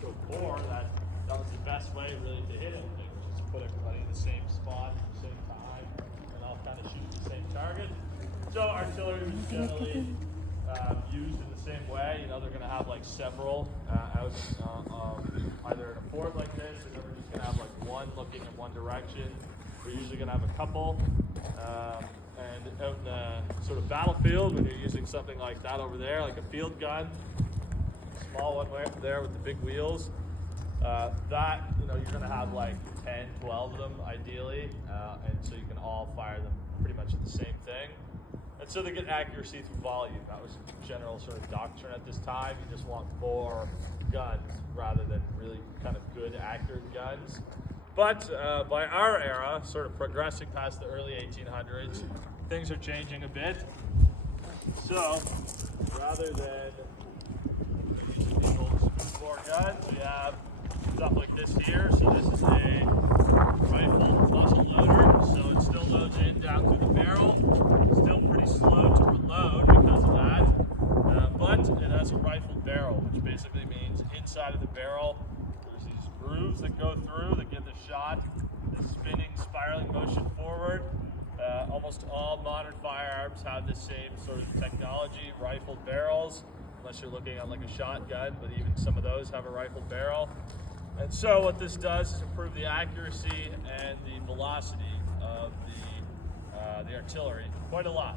before, that was the best way really to hit it. Just put everybody in the same spot at the same time and all kind of shoot the same target. So artillery was generally used in the same way. You know, they're going to have like several out either in a fort like this, or they're just going to have like one looking in one direction. We're usually going to have a couple. And out in the sort of battlefield, when you're using something like that over there, like a field gun, small one there with the big wheels, that, you know, you're going to have like 10, 12 of them ideally, and so you can all fire them pretty much at the same thing. And so they get accuracy through volume. That was general sort of doctrine at this time. You just want more guns rather than really kind of good, accurate guns. But by our era, sort of progressing past the early 1800s, things are changing a bit. So rather than using these old smoothbore guns, we have stuff like this here. So this is a rifle muzzle loader. So it still loads in down through the barrel. Still pretty slow to reload because of that. But it has a rifled barrel, which basically means inside of the barrel, there's these grooves that go through that give the shot the spinning, spiraling motion forward. Almost all modern firearms have the same sort of technology, rifled barrels, unless you're looking at like a shotgun, but even some of those have a rifled barrel. And so what this does is improve the accuracy and the velocity of the artillery quite a lot.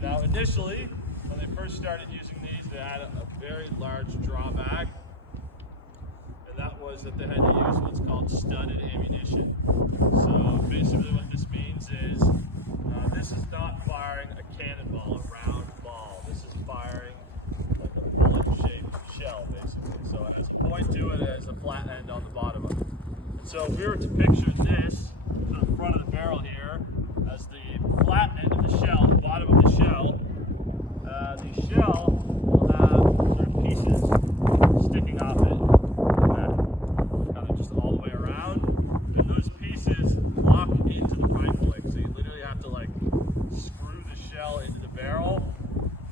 Now initially, when they first started using these, they had a very large drawback, and that was that they had to use what's called studded ammunition. So basically what this means is this is not firing a cannonball, a round ball. This is firing like a bullet-shaped shell, basically. So it has a point to it, it has a flat end on the bottom of it. And so if we were to picture this, the front of the barrel here, as the flat end of the shell, the bottom of the shell will have sort of pieces sticking off it, kind of just all the way around. And those pieces lock into the rifling, so you literally have to like screw the shell into the barrel.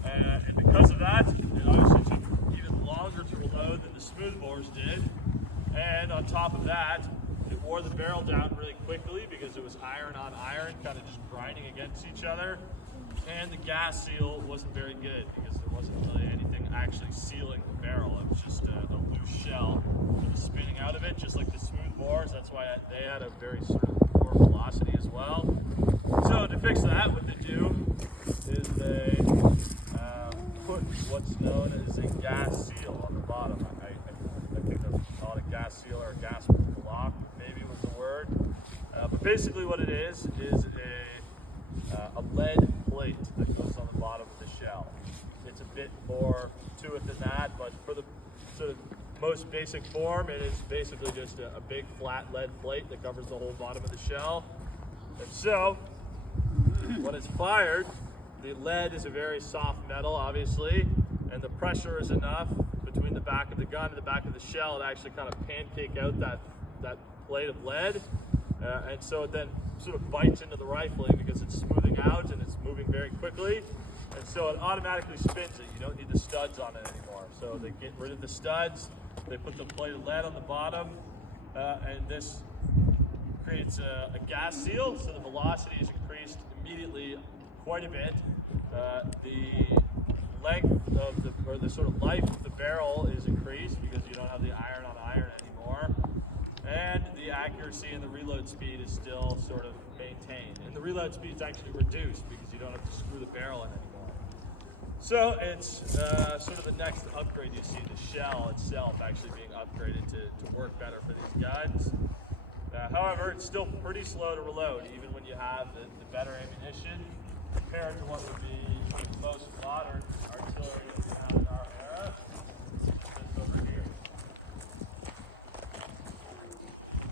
And because of that, it obviously took even longer to reload than the smoothbores did. And on top of that, it wore the barrel down really quickly because it was iron on iron, kind of just grinding against each other. And the gas seal wasn't very good because there wasn't really anything actually sealing the barrel. It was just a loose shell with the spinning out of it, just like the smoothbores. That's why they had a very sort of poor velocity as well. So to fix that, what they do is they put what's known as a gas seal on the bottom. I think that's what you call it, a gas seal or a gas block, maybe was the word. But basically what it is a lead plate that goes on the bottom of the shell. It's a bit more to it than that, but for the sort of most basic form, it is basically just a big flat lead plate that covers the whole bottom of the shell. And so, when it's fired, the lead is a very soft metal, obviously, and the pressure is enough between the back of the gun and the back of the shell to actually kind of pancake out that plate of lead. And so it then sort of bites into the rifling because it's smoothing out and it's moving very quickly. And so it automatically spins it. You don't need the studs on it anymore. So they get rid of the studs, they put the plate of lead on the bottom, and this creates a gas seal, so the velocity is increased immediately quite a bit. The length of or the sort of life of the barrel is increased because you don't have the iron on iron anymore. And the accuracy and the reload speed is still sort of maintained. And the reload speed is actually reduced because you don't have to screw the barrel in anymore. So it's sort of the next upgrade you see, the shell itself actually being upgraded to work better for these guns. However, it's still pretty slow to reload, even when you have the better ammunition compared to what would be most modern artillery that we have